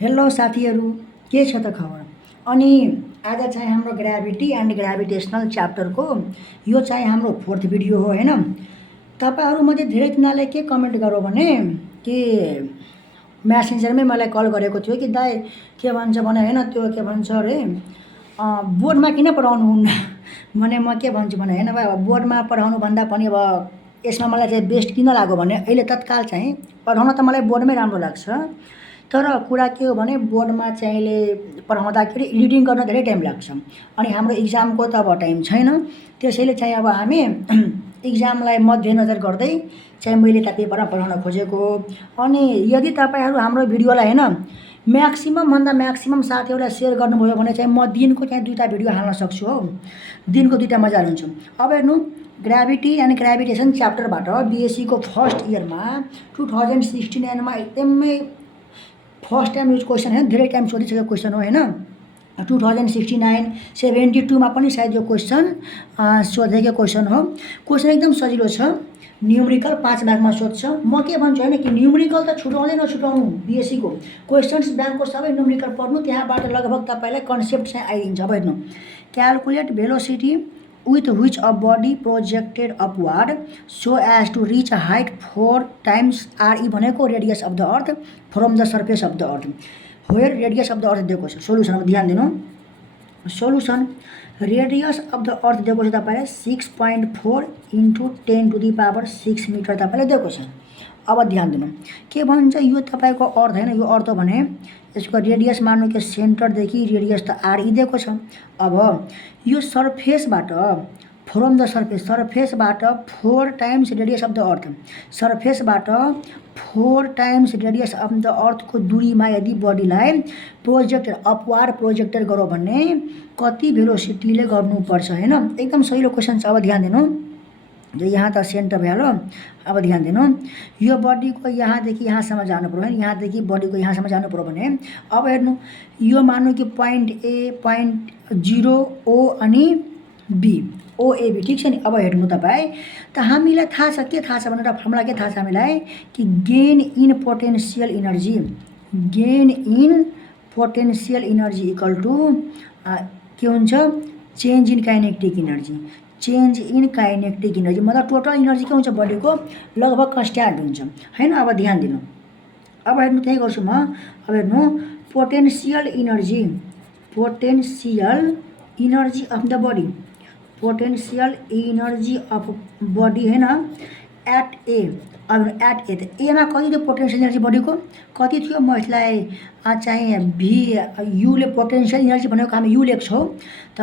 Hello साथीहरू, के छ त खबर? अनि आज चाहिँ हाम्रो ग्राभिटी एन्ड ग्राभिटेसनल च्याप्टरको यो चाहिँ हाम्रो 4th भिडियो हो हैन? तपाईहरुमध्ये धेरैजनाले के कमेन्ट गर्यो भने कि म्यासेन्जरमै मलाई कल गरेको थियो कि दाइ के भन्छ भने हैन त्यो के भन्छ अरे बोर्डमा किन पढाउनुहुन्न? भने म के भन्छु भने हैन अब बोर्डमा पढाउनु भन्दा पनि अब यसमा मलाई चाहिँ बेस्ट किन लाग्यो भने अहिले तत्काल चाहिँ पढाउन त मलाई बोर्डमै राम्रो लाग्छ। तर कुरा के हो भने बोर्डमा चाहिँ अहिले पढाउँदाखेरि एडिटिङ गर्न धेरै टाइम लाग्छ अनि हाम्रो इक्जामको त अब टाइम छैन। त्यसैले चाहिँ अब हामी इक्जामलाई मध्यनजर गर्दै चाहिँ मैले त पेपरमा पढाउन खोजेको। अनि यदि तपाईँहरू हाम्रो भिडियोलाई हैन म्याक्सिमम भन्दा म्याक्सिमम साथीहरूलाई सेयर गर्नुभयो भने चाहिँ म दिनको चाहिँ 2टा भिडियो हाल्न सक्छु हौ। दिनको 2टा मजा लिन्छु। अब हेर्नु ग्राभिटी एन्ड ग्राभिटेसन च्याप्टरबाट बीएससी को फर्स्ट इयरमा 2069 मा एकदमै फर्स्ट टाइम यो क्वेसन हैन, धेरै टाइम सोधिसकेको क्वेसन हो हैन। 2069 72 मा पनि सायद यो क्वेसन सोधेको क्वेसन हो। क्वेसन एकदम सजिलो छ। न्युमेरिकल 5 भागमा सोध्छ। म के भन्छु हैन कि न्युमेरिकल त छुटाउँदै नछुटाउनु। बीएससी को क्वेशन्स ब्याङ्कको सबै न्युमेरिकल पढ्नु, त्यहाँबाट लगभग तपाईलाई कन्सेप्ट चाहिँ आइदिन्छ। अब हेर्नु, calculate velocity with which a body projected upward so as to reach a height 4 times re भनेको radius of the earth from the surface of the earth where radius of the earth दिएको छ। Solution अब ध्यान दिनु। Solution radius of the earth दिएको छ तपाईलाई 6.4 × 10⁶ metre तपाईलाई दिएको छ। अब ध्यान दिनु के भन्छ यो तपाईको अर्थ हैन, यो अर्थ भने यसको रेडियस मान्नु कि सेन्टरदेखि रेडियस त आरई दिएको छ। अब यो सर्फेसबाट फ्रम द सर्फेसबाट 4 times radius of the earth, सर्फेसबाट 4 टाइम्स रेडियस अफ द अर्थको दूरीमा यदि बडीलाई प्रोजेक्टेड अपवार्ड प्रोजेक्टेड गरौँ भने कति भेलोसिटीले गर्नुपर्छ हैन। एकदम सजिलो क्वेसन छ। अब ध्यान दिनु, जो यहाँ त सेन्टर भइहाल्यो। अब ध्यान दिनु, यो बडीको यहाँदेखि यहाँसम्म जानु पर्यो हैन, यहाँदेखि बडीको यहाँसम्म जानु पर्यो भने अब हेर्नु यो मान्नु कि पोइन्ट ए, पोइन्ट 0 ओ अनि बी, ओएबी, ठीक छ नि। अब हेर्नु तपाईँ त हामीलाई थाहा छ, के थाहा छ भनेर फर्मुला के थाहा छ हामीलाई कि gain in potential energy, gain in potential energy equal to के हुन्छ change in kinetic energy, change in kinetic energy मतलब टोटल इनर्जी के हुन्छ बडीको लगभग कन्स्ट्यान्ट हुन्छ हैन। अब ध्यान दिनु, अब हेर्नु त्यही गर्छु म। अब हेर्नु potential energy, potential energy of the body, potential energy of body हैन एट ए। अब एट ए त एमा कति थियो पोटेन्सियल इनर्जी बडीको कति थियो? म यसलाई चाहिँ भी युले पोटेन्सियल इनर्जी भनेको हामी यु लेख्छौँ त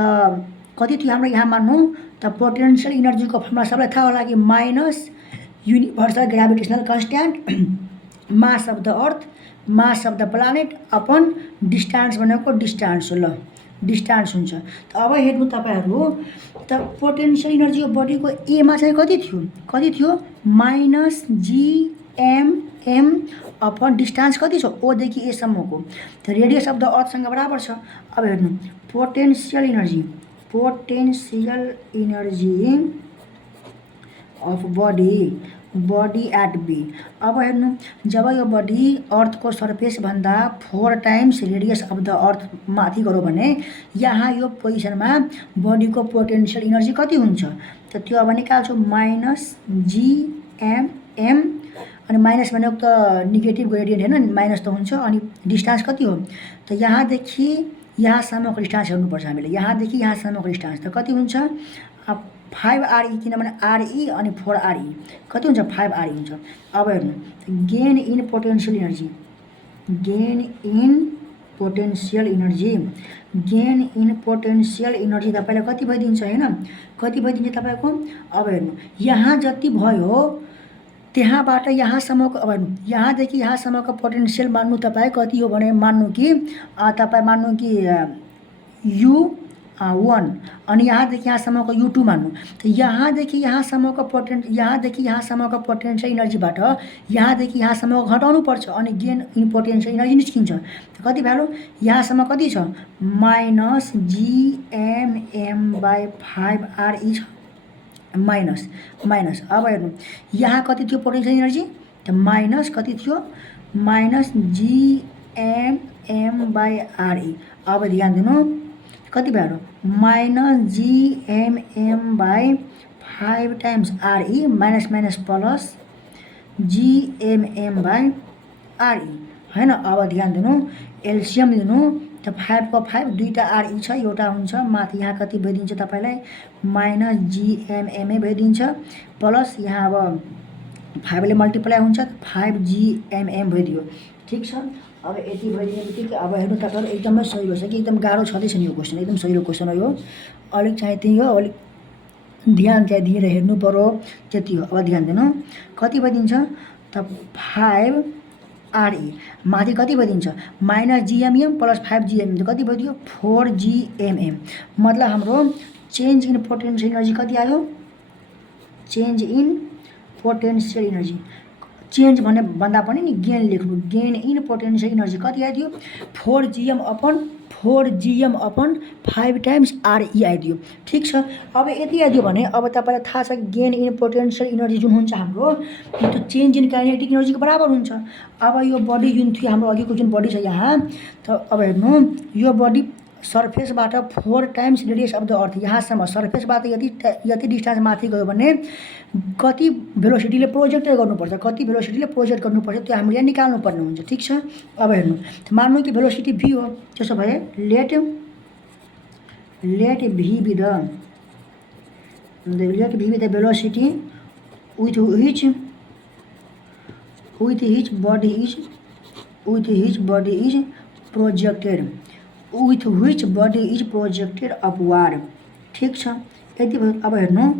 कति थियो हाम्रो यहाँ मान्नु त पोटेन्सियल इनर्जीको फर्मुला सबलाई थाहा होला कि minus universal gravitational constant mass of the earth, mass of the planet upon distance भनेको डिस्टेन्स हो। ल डिस्टेन्स हुन्छ। त अब हेर्नु तपाईहरु त पोटेन्सियल इनर्जी अफ बडीको एमा चाहिँ कति थियो? कति थियो? माइनस जीएमएम अपन डिस्टेन्स कति छ? ओ देखि ए सम्मको त रेडियस अफ द अर्थसँग बराबर छ। अब हेर्नु potential energy, potential energy of body at B. अब हेर्नु जब यो बडी अर्थको सर्फेस भन्दा 4 times radius of the earth माथि गऱ्यो भने यहाँ यो पोजिसनमा बडीको पोटेन्सियल इनर्जी कति हुन्छ त त्यो अब निकाल्छु माइनस जीएमएम अनि माइनस भनेको त नेगेटिभ ग्रेडियन्ट हैन, माइनस त हुन्छ। अनि डिस्टेन्स कति हो त यहाँदेखि यहाँसम्मको डिस्टेन्स हेर्नुपर्छ हामीले, यहाँदेखि यहाँसम्मको डिस्टेन्स त कति हुन्छ 5 आरई, किनभने आरई अनि 4 आरई कति हुन्छ 5 आरई हुन्छ। अब हेर्नु gain in potential energy, gain in potential energy, gain in potential energy तपाईलाई कति भइदिन्छ हैन, कति भइदिन्छ तपाईको? अब हेर्नु यहाँ जति भयो त्यहाँबाट यहाँसम्मको, अब हेर्नु यहाँदेखि यहाँसम्मको पोटेन्सियल मान्नु तपाईँ कति हो भने मान्नु कि तपाईँ मान्नु कि U1 अनि यहाँदेखि यहाँसम्मको U2 मान्नु। त यहाँदेखि यहाँसम्मको पोटेन्सियल इनर्जीबाट यहाँदेखि यहाँसम्म घटाउनु पर्छ अनि गेन इन पोटेन्सियल इनर्जी निस्किन्छ। त कति भ्यालु यहाँसम्म कति छ माइनस जीएमएम/5 आरई छ माइनस माइनस। अब हेर्नु यहाँ कति थियो पोटेन्सियल इनर्जी त माइनस कति थियो माइनस जीएमएम GM/RE। अब ध्यान दिनु कति भयो minus GMM/5 times RE minus minus plus GMM/RE हैन। अब ध्यान दिनु एलसियम लिनु त 5 को 5 दुईटा RE छ एउटा हुन्छ माथि यहाँ कति भइदिन्छ तपाईलाई माइनस GMM भइदिन्छ प्लस यहाँ अब 5 ले मल्टिप्लाई हुन्छ 5 GMM भइदियो ठीक छ। अब यति भइदिएपछि अब हेर्नु तपाईहरु एकदमै सही हो कि एकदम गाह्रो छँदैछ नि यो क्वेशन एकदम सजिलो क्वेशन हो यो अलिक चाहिँ त्यही हो अलिक ध्यान चाहिँ दिएर हेर्नु पर्यो त्यति हो। अब ध्यान दिनु कति भइदिन्छ त 5 RE माथि कति भइदिन्छ माइनस GMM प्लस 5 GMM कति भइदियो 4 GMM मतलब हाम्रो चेन्ज इन पोटेन्शियल एनर्जी कति आयो change in potential energy change भन्ने भन्दा पनि नि गेन लेख्नु गेन इन पोटेन्शियल एनर्जी कति आइदियो 4GM/5 टाइम्स RE आइदियो ठीक छ। अब यति आइदियो भने अब तपाईलाई थाहा छ गेन इन पोटेन्शियल एनर्जी जुन हुन्छ हाम्रो त्यो चेन्ज इन काइनेटिक एनर्जीको बराबर हुन्छ। अब यो बडी जुन थियो हाम्रो अघिको जुन बडी छ यहाँ त अब हेर्नु यो बडी सर्फेसबाट 4 times radius of the earth यहाँसम्म सर्फेसबाट यति डिस्टेन्स माथि गयो भने कति भेलोसिटीले प्रोजेक्ट गर्नुपर्छ कति भेलोसिटीले प्रोजेक्ट गर्नुपर्छ त्यो हामीले निकाल्नु पर्ने हुन्छ ठीक छ। अब हेर्नु मान्नु कि भेलोसिटी v हो त्यसो भए let v be the velocity with which body is projected upward ठीक छ। यति अब हेर्नु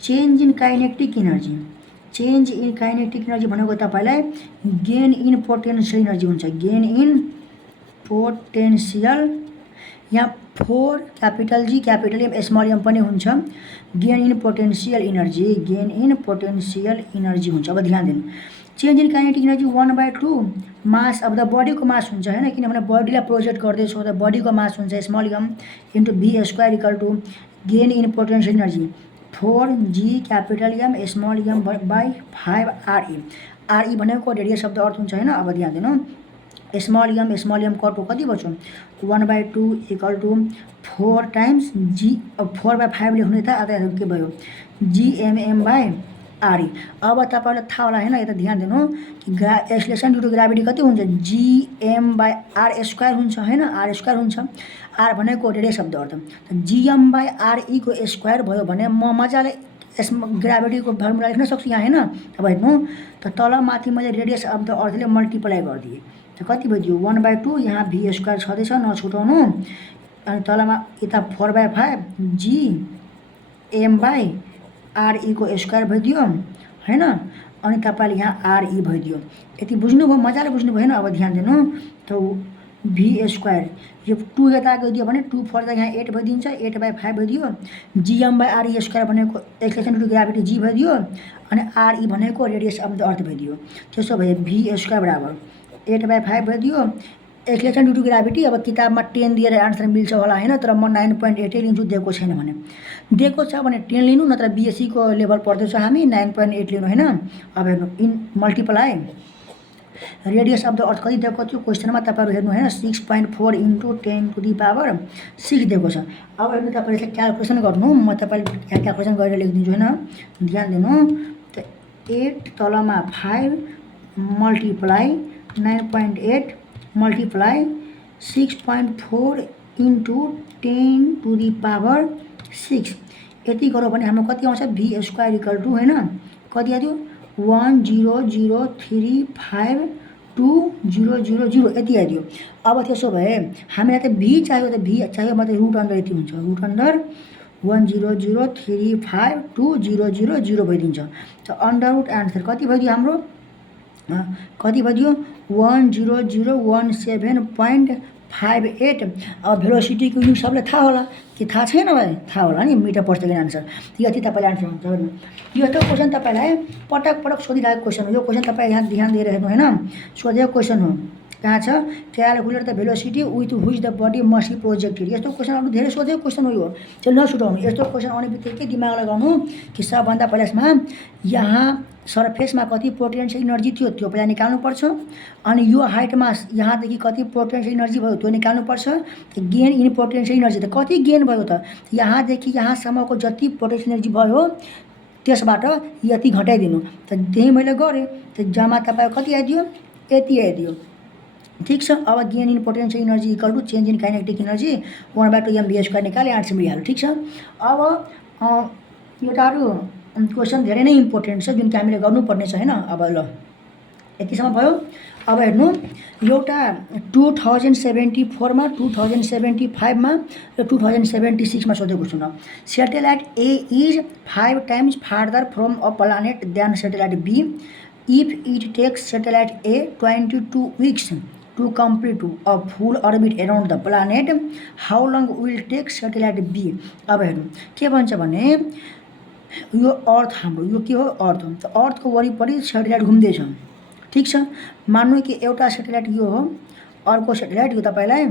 चेन्ज इन काइनेटिक एनर्जी भनेको तपाईलाई गेन इन पोटेन्शियल एनर्जी हुन्छ गेन इन पोटेन्शियल यहाँ 4 capital G capital M small m पनि हुन्छ गेन इन पोटेन्शियल एनर्जी हुन्छ। अब ध्यान दिनु change in kinetic energy 1/2 mass of the बडीको मास हुन्छ हैन किनभने बडीलाई प्रोजेक्ट गर्दैछौँ त बडीको मास हुन्छ small m into v square equal to gain in potential energy 4G capital M small m by 5 RE भनेको रेडियस अफ द अर्थ हुन्छ हैन। अब ध्यान दिनु स्मल m कटको कति बच्यो 1/2 इक्वल टु 4 टाइम्स G 4/5 लेख्ने त आधा के भयो GMM/RE। अब तपाईलाई थाहा होला हैन यता ध्यान दिनु कि एक्सेलरेसन ड्यु टु ग्राभिटी कति हुन्छ GM/r² हुन्छ हैन r² हुन्छ r भनेको radius of the earth GM/RE को स्क्वायर भयो भने म मजाले ग्राभिटीको फर्मुला लेख्न सक्छु यहाँ हैन। अब हेर्नु त तल माथि मैले रेडियस अफ द अर्थले मल्टिप्लाई गरिदिए त कति भइदियो 1/2 यहाँ v² छदैछ नछुटाउनु अनि तलमा यता 4/5 GM/RE को स्क्वायर भइदियो हैन अनि तपाईले यहाँ RE भइदियो यति बुझ्नुभयो मजाले बुझ्नुभयो हैन। अब ध्यान दिनु त v² यो 2 यता गइदियो भने 2 4 यहाँ 8 भइदिन्छ 8/5 भइदियो GM/RE स्क्वायर भनेको acceleration due to gravity G भइदियो अनि RE भनेको रेडियस अफ द अर्थ भइदियो त्यसो भए v² बराबर 8/5 भइदियो एक्सेलरेसन ड्यु टु ग्राभिटी। अब किताबमा 10 दिएर आन्सर मिल्छ होला हैन तर म 9.8 लिन्छु दिएको छैन भने दिएको छ भने 10 लिनु नत्र बीएससी को लेभल पढ्दैछ हामी 9.8 लिनु हैन। अब हेर्नु in multiply radius of the अर्थ कति दिएको थियो क्वेशनमा तपाईहरु हेर्नु हैन 6.4 इन्टु 10 टु द पावर 6 दिएको छ। अब हेर्नु तपाईले क्याल्कुलेसन गर्नु म तपाईले क्याल्कुलेसन गरेर लेखिदिन्छु हैन ध्यान दिनु त 8 तलमा 5 multiply 9.8 multiply 6.4 into 10 to the power 6 यति गरौ भने हाम्रो कति आउँछ v² इक्वल टु हैन कति आयो 100352000 यति आइदियो। अब त्यसो भए हामीलाई त v चाहियो त v चाहियो मतलब रुट अन्डर यति हुन्छ रुट अन्डर 100352000 भइदिन्छ त अन्डर रुट आन्सर कति भइदियो हाम्रो कति भइदियो 10017.58। अब भेलोसिटी को युनिट सबले थाहा होला कि थाहा छैन भाइ थाहा होला नि मिटर पर सेकेन्ड आन्सर यति तपाईले आन्सर हुन्छ हेर्नु यो त क्वेशन तपाईलाई पटक पटक सोधिरहेको क्वेशन हो यो क्वेशन तपाई यहाँ ध्यान दिएर हेर्नु हैन सोधेको क्वेशन हो कहाँ छ calculate the velocity with which the body must be projected यस्तो क्वेशन अरु धेरै सोधेको क्वेशन हो यो चाहिँ नछुटाउनु यस्तो क्वेशन आउने बित्तिकै दिमाग लगाउनु कि सबभन्दा पहिला यसमा यहाँ सर्फेसमा कति पोटेन्सियल इनर्जी थियो त्यो पहिला निकाल्नुपर्छ। अनि यो हाइटमा यहाँदेखि कति पोटेन्सियल इनर्जी भयो त्यो निकाल्नुपर्छ। गेन इन पोटेन्सियल इनर्जी त कति गेन भयो त, यहाँदेखि यहाँसम्मको जति पोटेन्सियल इनर्जी भयो त्यसबाट यति घटाइदिनु। त त्यही मैले गरेँ। त जम्मा तपाईँको कति आइदियो, यति आइदियो। ठीक छ। अब gain in potential energy equal to change in kinetic energy 1/2mv² निकाले, आन्सर मिलिहाल्यो। ठीक छ। अब एउटा अरू क्वेसन धेरै नै इम्पोर्टेन्ट छ जुन कि हामीले गर्नुपर्ने छ होइन। अब ल यतिसम्म भयो। अब हेर्नु, एउटा 2074मा 2075मा र 2076मा सोधेको छु न। Satellite A is 5 times farther from a planet than satellite B if it takes satellite A 22 weeks to complete a full orbit around the planet, how long will take satellite B. अब हेर्नु के भन्छ भने यो अर्थ हाम्रो यो के हो, अर्थ हो। त अर्थको वरिपरि सेटेलाइट घुम्दैछ। ठीक छ। मान्नु कि एउटा सेटेलाइट यो हो, अर्को सेटेलाइट यो तपाईँलाई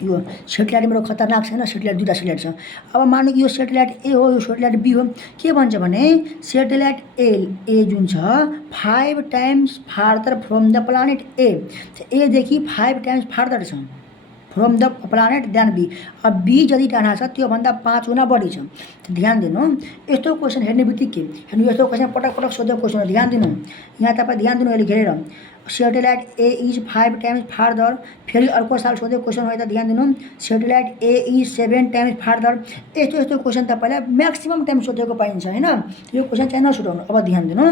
यो सेटेलाइट मेरो खतरनाक छैन, सेटेलाइट दुईवटा सेटेलाइट छ। अब मान्नु कि यो सेटेलाइट ए हो, यो सेटेलाइट बी हो। के भन्छ भने सेटेलाइट ए जुन छ 5 times farther from the planet A, एदेखि 5 times फार्दर छ from the planet than B. अब बी जति टाढा छ त्योभन्दा 5 गुणा बढी छ। ध्यान दिनु, यस्तो क्वेसन हेर्ने बित्तिकै हेर्नु, यस्तो क्वेसन पटक पटक सोधेको क्वेसन हो। ध्यान दिनु, यहाँ तपाईँ ध्यान दिनु अहिले घेरेर। Satellite A is 5 times farther, फेरि अर्को साल सोधेको क्वेसन हो। त ध्यान दिनु, satellite A is 7 times farther. यस्तो यस्तो क्वेसन तपाईँलाई म्याक्सिमम टाइम सोधेको पाइन्छ होइन। यो क्वेसन चाहिँ नसुटाउनु। अब ध्यान दिनु,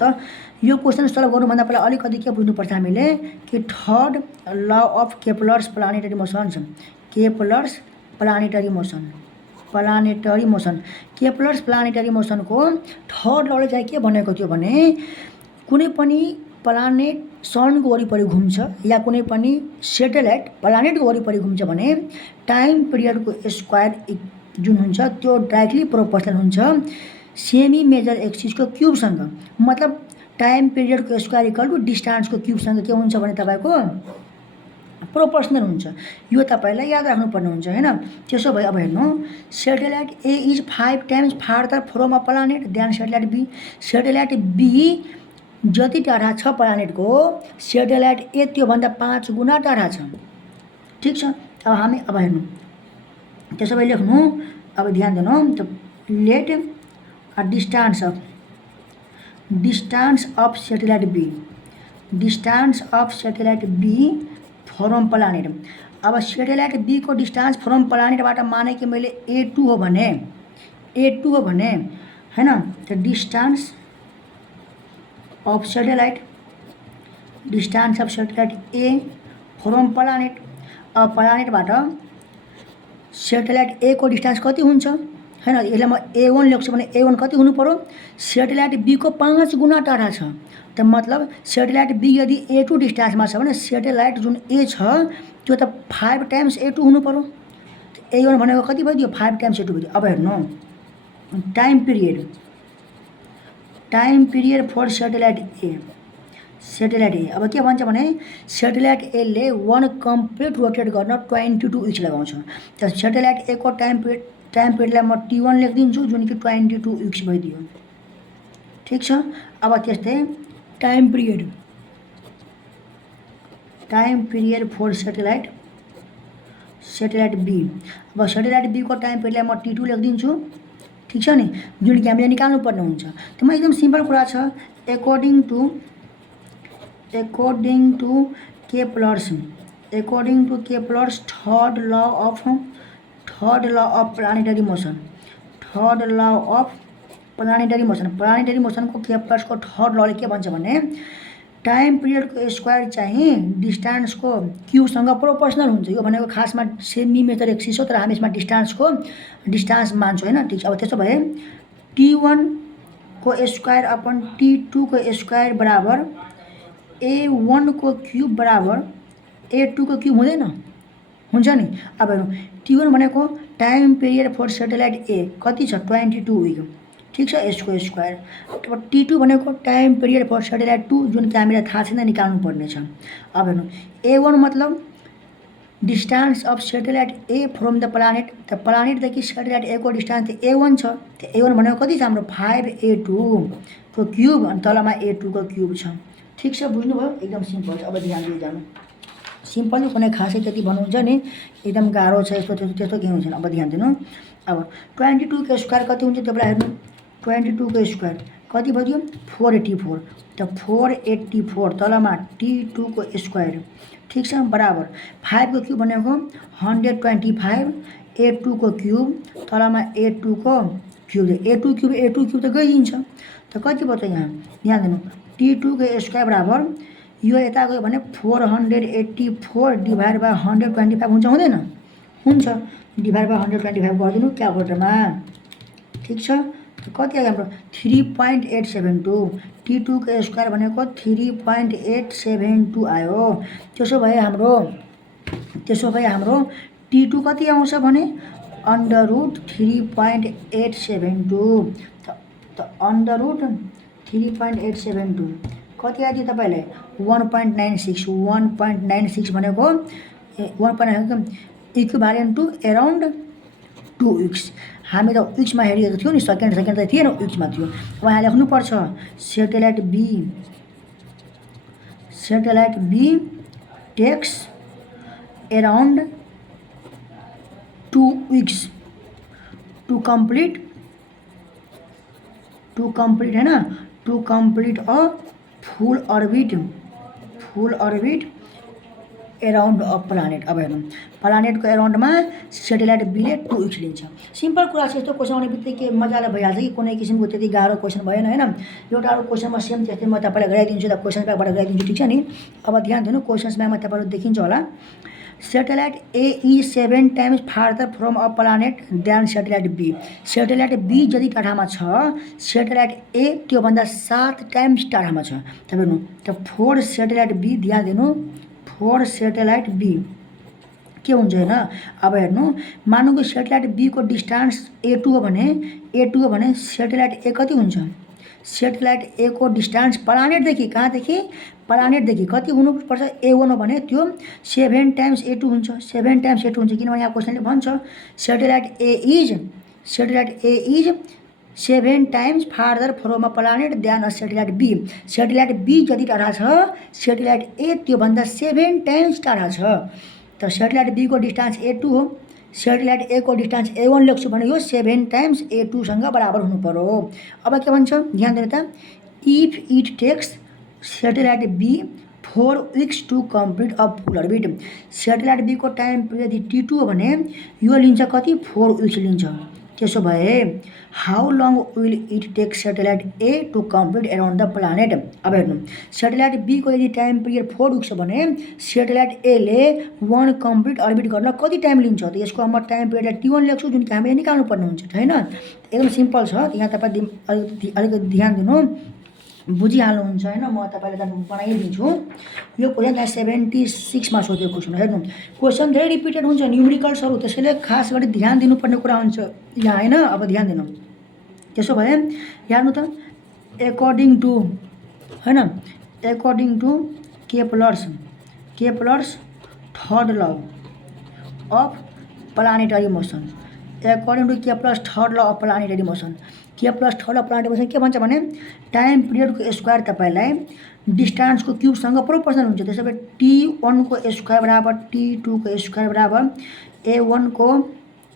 त यो क्वेसन सल्भ गर्नुभन्दा पहिला अलिकति के बुझ्नुपर्छ हामीले कि third law of Kepler's planetary motion छ। Kepler's planetary motion, Kepler's planetary मोसनको थर्ड लले चाहिँ के भनेको थियो भने कुनै पनि प्लानेट सनको वरिपरि घुम्छ या कुनै पनि सेटेलाइट प्लानेटको वरिपरि घुम्छ भने टाइम पिरियडको स्क्वायर जुन हुन्छ त्यो डाइरेक्टली प्रोपोर्सनल हुन्छ सेमी मेजर एक्सिसको क्युबसँग। मतलब टाइम पिरियडको स्क्वायर इक्वल टू डिस्टेन्सको क्युबसँग के हुन्छ भने तपाईँको प्रोपोर्सनल हुन्छ। यो तपाईँलाई याद राख्नुपर्ने हुन्छ होइन। त्यसो भए अब हेर्नु, satellite A is 5 times farther from a planet than satellite B. Satellite B जति टाढा छ प्लानेटको, सेटेलाइट ए त्योभन्दा 5 गुणा टाढा छ। ठिक छ। अब हेर्नु, त्यसो भए लेख्नु। अब ध्यान दिनु, त let distance of satellite B from planet. अब सेटेलाइट बी को डिस्टेंस फ्रम प्लानेटबाट माने कि मैले A2 हो भने हैन, त distance of satellite A from planet. अब प्लानेटबाट सेटेलाइट ए को डिस्टेंस कति हुन्छ हैन, यसलाई म A1 लेख्छु भने A1 कति हुनु पर्यो, सेटेलाइट बी को 5 गुणा टाढा छ। त मतलब सेटेलाइट बी यदि A2 डिस्टेंसमा छ भने सेटेलाइट जुन ए छ त्यो त 5 times A2 हुनु पर्यो। A1 भनेको कति भयो, 5 times A2 भयो। अब हेर्नु, टाइम पिरियड फर सेटेलाइट ए। अब के भन्छ भने सेटेलाइट एले 1 कम्प्लिट रोटेट गर्न 22 weeks लगाउँछ। त सेटेलाइट ए को टाइम पिरियडलाई म T1 लेखिदिन्छु जुन कि 22 weeks भइदियो। ठिक छ। अब त्यस्तै time period for satellite B. अब सेटेलाइट बी को टाइम पिरियडलाई म T2 लेखिदिन्छु। ठिक छ नि, जुन कि हामीले निकाल्नु पर्ने हुन्छ। त म एकदम सिम्पल कुरा छ, according to Kepler's third law of planetary motion को केप्लर्सको थर्ड लले के भन्छ भने टाइम पिरियडको स्क्वायर चाहिँ डिस्टेन्सको क्युबसँग प्रोपोर्सनल हुन्छ। यो भनेको खासमा सेमी मेजर एक्सिस हो, तर हामी यसमा डिस्टेन्स मान्छौँ होइन। ठिक छ। अब त्यसो भए T1 को स्क्वायर अपन T2 को स्क्वायर बराबर A1 को क्युब बराबर A2 को क्युब हुँदैन, हुन्छ नि। अब हेर्नु, T1 भनेको टाइम पिरियड फर सेटेलाइट ए कति छ 22 week। ठिक छ, यसको स्क्वायर। अब T2 भनेको टाइम पिरियड फर सेटेलाइट 2 जुन कि हामीलाई थाहा छैन, निकाल्नु पर्ने छ। अब हेर्नु, A1 मतलब distance of satellite A from the planet, त प्लानेटदेखि सेटेलाइट ए को डिस्टेंस A1 छ। त्यो A1 भनेको कति छ हाम्रो 5A2 को क्यूब अनि तलमा A2 को क्यूब छ। ठिक छ, बुझ्नुभयो? एकदम सिम्पल छ। अब ध्यान दिएर जानु। सिम्पल नि कुनै खासै त्यति भन्नुहुन्छ नि एकदम गाह्रो छ यस्तो त्यस्तो केही हुँदैन। अब ध्यान दिनु। अब 22 को स्क्वायर कति हुन्छ त्यो बेला हेर्नु। 22 को स्क्वायर कति भयो 484, त 484 तलमा T2 को स्क्वायर ठीक छ बराबर 5 को क्यूब भनेको 125 A2 को क्यूब तलमा A2 को क्यूब A2 क्यूब त गइदिन्छ। त कति भयो त यहाँ ध्यान दिनु T2 को स्क्वायर बराबर यो यता गयो भने 484 डिभाइड बाई 125 हुन्छ हुँदैन? हुन्छ। डिभाइड बाई 125 गरिदिनु क्यालकुलेटरमा। ठिक छ, कति आयो हाम्रो 3.872। T2 को स्क्वायर भनेको 3.872 आयो। त्यसो भए हाम्रो T2 कति आउँछ भने अंडर रूट 3.872। त अंडर रूट 3.872 कति आयो तपाईँलाई 1.96। 1.96 भनेको 1.96 इक्विभ्यालेन्ट टु अराउन्ड 2 विक्स। हामी त विक्समा हेरिएको थियो नि, सेकेन्ड त थिएन, विक्समा थियो। अब यहाँ लेख्नुपर्छ satellite B takes around 2 weeks to complete हैन, to complete a full orbit around a planet. अब हेर्नु प्लानेटको अराउन्डमा सेटेलाइट बीले 2 विक्स लिन्छ। सिम्पल कुरा छ। यस्तो क्वेसन आउने बित्तिकै मजाले भइहाल्छ कि कुनै किसिमको त्यति गाह्रो क्वेसन भएन हैन। एउटा अरू क्वेसनमा सेम त्यस्तै म तपाईँलाई गराइदिन्छु, त क्वेसन ब्याकबाट गराइदिन्छु। ठिक छ नि। अब ध्यान दिनु क्वेसन्स ब्याकमा तपाईँहरू देखिन्छ होला। Satellite A is 7 times farther from a planet than satellite B. Satellite B जति टाढामा छ सेटेलाइट ए त्योभन्दा 7 टाइम्स टाढामा छ। तपाईँ हेर्नु त 4 सेटेलाइट बी ध्यान दिनु 4 सेटेलाइट बी के हुन्छ हैन। अब हेर्नु मानौँ कि सेटेलाइट बी को डिस्टेंस A2 हो भने सेटेलाइट ए कति हुन्छ। सेटेलाइट ए को डिस्टेंस प्लानेटदेखि कहाँदेखि प्लानेटदेखि कति हुनुपर्छ A1 हो भने त्यो 7 टाइम्स A2 हुन्छ। 7 टाइम्स A2 हुन्छ किनभने यहाँ क्वेसनले भन्छ satellite A is 7 times farther from a planet than a satellite B. Satellite B जति टाढा छ सेटेलाइट ए त्योभन्दा 7 टाइम्स टाढा छ। त सेटेलाइट बी को डिस्टेंस A2 हो, सेटेलाइट ए को डिस्टेंस A1 लेख्छु भने यो 7 टाइम्स A2 सँग बराबर हुनु पर्यो। अब के भन्छ ध्यान दिनु त if it takes satellite B 4 weeks to complete a full orbit. Satellite B को टाइम पिरियड T2 हो भने यो लिन्छ कति 4 विक्स लिन्छ। त्यसो भए how long will it take satellite A to complete around the planet. अब हेर्नु सेटेलाइट बी को यदि टाइम पिरियड 4 विक्स हो भने सेटेलाइट ए ले 1 कम्प्लिट अर्बिट गर्न कति टाइम लिन्छ। त यसको म टाइम पिरियड T1 लेख्छु जुन कि हामीले निकाल्नु पर्ने हुन्छ हैन। एकदम सिम्पल छ। यहाँ तपाईँ अलिकति ध्यान दिनु बुझिहाल्नुहुन्छ हैन। म तपाईँलाई बनाइदिन्छु। यो क्वेसन 76 मा सोधेको क्वेसन हेर्नु। क्वेसन धेरै रिपिटेड हुन्छ न्युमेरिकल्सहरू, त्यसैले खास गरी ध्यान दिनुपर्ने कुरा हुन्छ यहाँ हैन। अब ध्यान दिनु। त्यसो भए हेर्नु त according to Kepler's third law of planetary motion. According to Kepler's third law of planetary motion. Kepler's third law of planetary motion के भन्छ भने टाइम पिरियडको स्क्वायर तपाईँलाई डिस्टेंसको क्यूबसँग प्रोपोर्सनल हुन्छ। त्यसो भए T1 को स्क्वायर बराबर T2 को स्क्वायर बराबर A1 को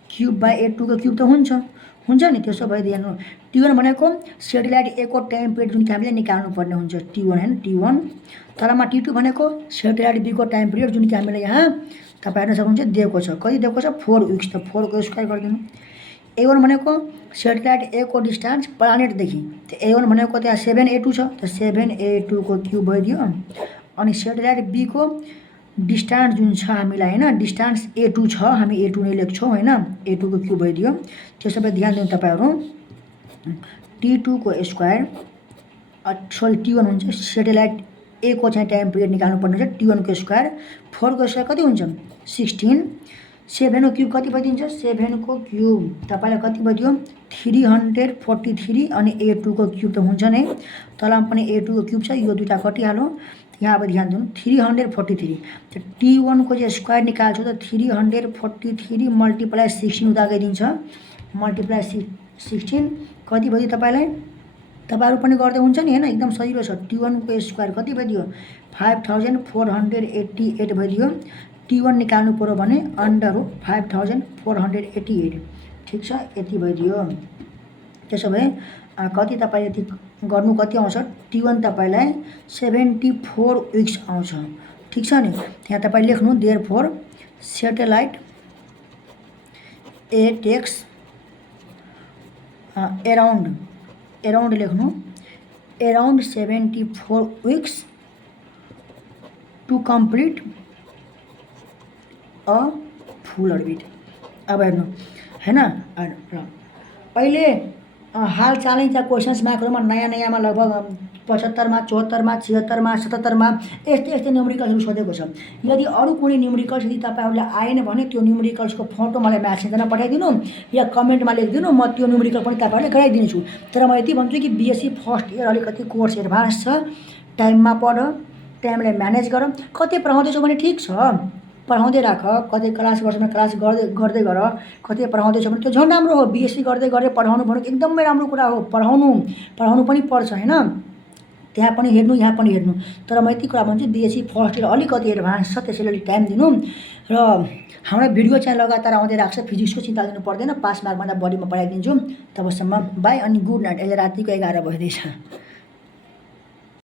क्यूब बाई A2 को क्यूब त हुन्छ नि। त्यसो भए ध्यान T1 भनेको सेटेलाइट ए को टाइम पिरियड जुन कि हामीले निकाल्नु पर्ने हुन्छ T1 हैन T1। तलमा T2 भनेको सेटेलाइट बी को टाइम पिरियड जुन कि हामीले यहाँ तपाईँ हेर्न सक्नुहुन्छ दिएको छ। कति दिएको छ 4 विक्स। त 4 को स्क्वायर गरिदिनु। A1 भनेको सेटेलाइट ए को डिस्टेंस प्लानेटदेखि त A1 भनेको त्यहाँ 7A2 छ। त 7A2 को क्यूब भइदियो। अनि सेटेलाइट बी को डिस्टेंस जुन छ हामीलाई हैन डिस्टेंस A2 छ, हामी A2 नै लेख्छौँ हैन। A2 को क्यूब भइदियो। त्यसो भए ध्यान दिनु तपाईहरु T2 को स्क्वायर सरी T1 हुन्छ। सेटेलाइट ए को चाहिँ टाइम पिरियड निकाल्नु पर्ने हुन्छ T1 को स्क्वायर। 4 को स्क्वायर कति हुन्छ 16। 7 को क्यूब कति भइदिन्छ 7 को क्यूब तपाईलाई कति भइदियो 343। अनि A2 को क्यूब त हुन्छ नै, तलमा पनि A2 को क्यूब छ, यो दुईटा कटिहाल्यो। यहाँ अब ध्यान दिनु 343 तो T1 को जो स्क्वायर निकाल्छु त 343 मल्टिप्लाई 16 हुँदा गइदिन्छ मल्टिप्लाई 16 कति भयो तपाईलाई तपाईहरु पनि गर्दै हुन्छ नि हैन एकदम सजिलो छ T1 को स्क्वायर कति भइदियो 5488 भइदियो T1 निकाल्नु पर्यो भने अंडर रूट 5488 ठीक छ यति भइदियो त्यसो भए कति तपाईले यति गर्नु कति आउँछ T1 तपाईलाई 74 वीक्स आउँछ ठीक छ नि यहाँ तपाई लेख्नु therefore satellite A takes around लेख्नु around 74 weeks to complete a full orbit अब हेर्नु हैन पहिले हाल चालैका क्वेशन्स मार्कहरुमा नयाँ लगभग 75 मा 74 मा 76 मा 77 मा यस्तै न्यूमेरिकल्सहरु सोधेको छ यदि अरु कुनै न्यूमेरिकल्स यदि तपाईहरुले आएन भने त्यो न्यूमेरिकल्सको फोटो मलाई म्यासेजमा पठाइदिनु या कमेन्टमा लेखिदिनु म त्यो न्यूमेरिकल पनि तपाईहरुले गराइदिन्छु तर म यति भन्छु कि बीएससी फर्स्ट इयर अलिकति कोर्स एडभान्स छ टाइममा पढ टाइमलाई म्यानेज गर कतै पढाउँदैछौ भने ठीक छ पढाउँदै राख कतै क्लास गर्छ भने क्लास गर्दै गर कतै पढाउँदैछ भने त्यो झन् राम्रो हो बीएससी गर्दै पढाउनु भनेको एकदमै राम्रो कुरा हो पढाउनु पनि पर्छ हैन त्यहाँ पनि हेर्नु यहाँ पनि हेर्नु तर म यति कुरा भन्छु बीएससी फर्स्ट इयर अलिकति एडभान्स छ त्यसैले अलिक टाइम दिनु र हाम्रो भिडियो चाहिँ लगातार आउँदै राख्छ फिजिक्सको चिन्ता लिनु पर्दैन पास मार्कभन्दा बढीमा पढाइदिन्छु तबसम्म बाई अनि गुड नाइट अहिले रातिको 11 बज्दैछ